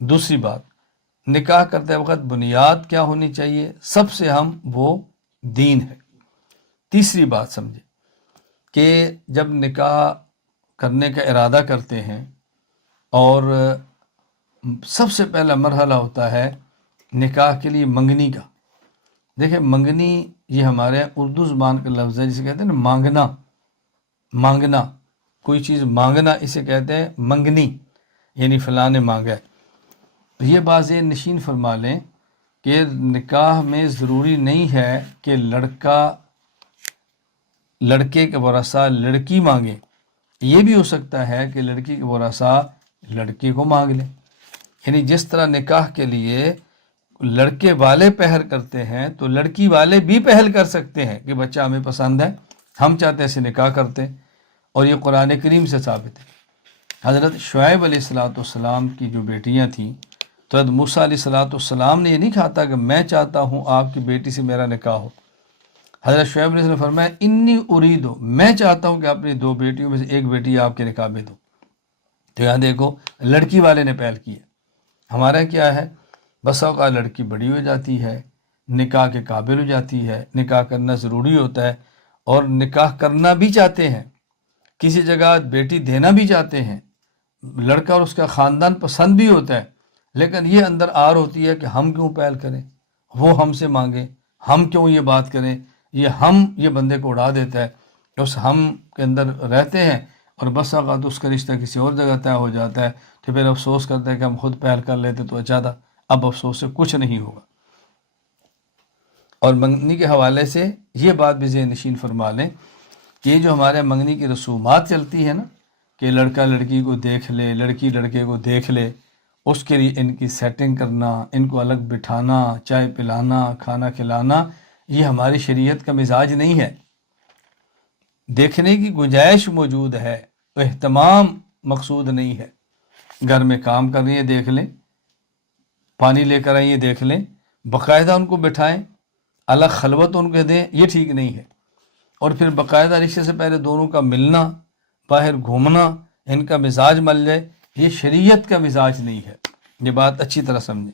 دوسری بات، نکاح کرتے وقت بنیاد کیا ہونی چاہیے؟ سب سے اہم وہ دین ہے۔ تیسری بات سمجھے کہ جب نکاح کرنے کا ارادہ کرتے ہیں اور سب سے پہلا مرحلہ ہوتا ہے نکاح کے لیے منگنی کا۔ دیکھیں منگنی یہ ہمارے اردو زبان کا لفظ ہے جسے کہتے ہیں نا مانگنا، مانگنا کوئی چیز مانگنا، اسے کہتے ہیں منگنی، یعنی فلاں نے مانگا ہے۔ یہ بات ذہن نشین فرما لیں کہ نکاح میں ضروری نہیں ہے کہ لڑکے کے ورثاء لڑکی مانگے، یہ بھی ہو سکتا ہے کہ لڑکی کے ورثاء لڑکے کو مانگ لیں۔ یعنی جس طرح نکاح کے لیے لڑکے والے پہل کرتے ہیں تو لڑکی والے بھی پہل کر سکتے ہیں کہ بچہ ہمیں پسند ہے، ہم چاہتے ہیں اسے نکاح کرتے ہیں، اور یہ قرآن کریم سے ثابت ہے۔ حضرت شعیب علیہ السلام کی جو بیٹیاں تھیں تو حضرت موسیٰ علیہ السلام نے یہ نہیں کہا تھا کہ میں چاہتا ہوں آپ کی بیٹی سے میرا نکاح ہو۔ حضرت شعیب علیہ السلام نے فرمایا انی اریدو، میں چاہتا ہوں کہ اپنی 2 بیٹیوں میں سے ایک بیٹی آپ کے نکاح میں دو۔ تو یہاں دیکھو لڑکی والے نے پہل کی ہے۔ ہمارا کیا ہے، بس اوقات لڑکی بڑی ہو جاتی ہے، نکاح کے قابل ہو جاتی ہے، نکاح کرنا ضروری ہوتا ہے، اور نکاح کرنا بھی چاہتے ہیں، کسی جگہ بیٹی دینا بھی چاہتے ہیں، لڑکا اور اس کا خاندان پسند بھی ہوتا ہے، لیکن یہ اندر آر ہوتی ہے کہ ہم کیوں پہل کریں، وہ ہم سے مانگیں، ہم کیوں یہ بات کریں، یہ بندے کو اڑا دیتا ہے۔ اس ہم کے اندر رہتے ہیں اور بس اوقات اس کا رشتہ کسی اور جگہ طے ہو جاتا ہے، تو پھر افسوس کرتے ہیں کہ ہم خود پہل کر لیتے تو اچھا تھا۔ اب افسوس سے کچھ نہیں ہوگا۔ اور منگنی کے حوالے سے یہ بات بھی ذہن نشین فرما لیں کہ یہ جو ہمارے منگنی کی رسومات چلتی ہے نا کہ لڑکا لڑکی کو دیکھ لے، لڑکی لڑکے کو دیکھ لے، اس کے لیے ان کی سیٹنگ کرنا، ان کو الگ بٹھانا، چائے پلانا، کھانا کھلانا، یہ ہماری شریعت کا مزاج نہیں ہے۔ دیکھنے کی گنجائش موجود ہے، اہتمام مقصود نہیں ہے۔ گھر میں کام کر رہی ہیں دیکھ لیں، پانی لے کر آئیں دیکھ لیں، باقاعدہ ان کو بٹھائیں، الگ خلوت ان کو دیں، یہ ٹھیک نہیں ہے۔ اور پھر باقاعدہ رشتے سے پہلے دونوں کا ملنا، باہر گھومنا، ان کا مزاج مل جائے، یہ شریعت کا مزاج نہیں ہے۔ یہ بات اچھی طرح سمجھیں۔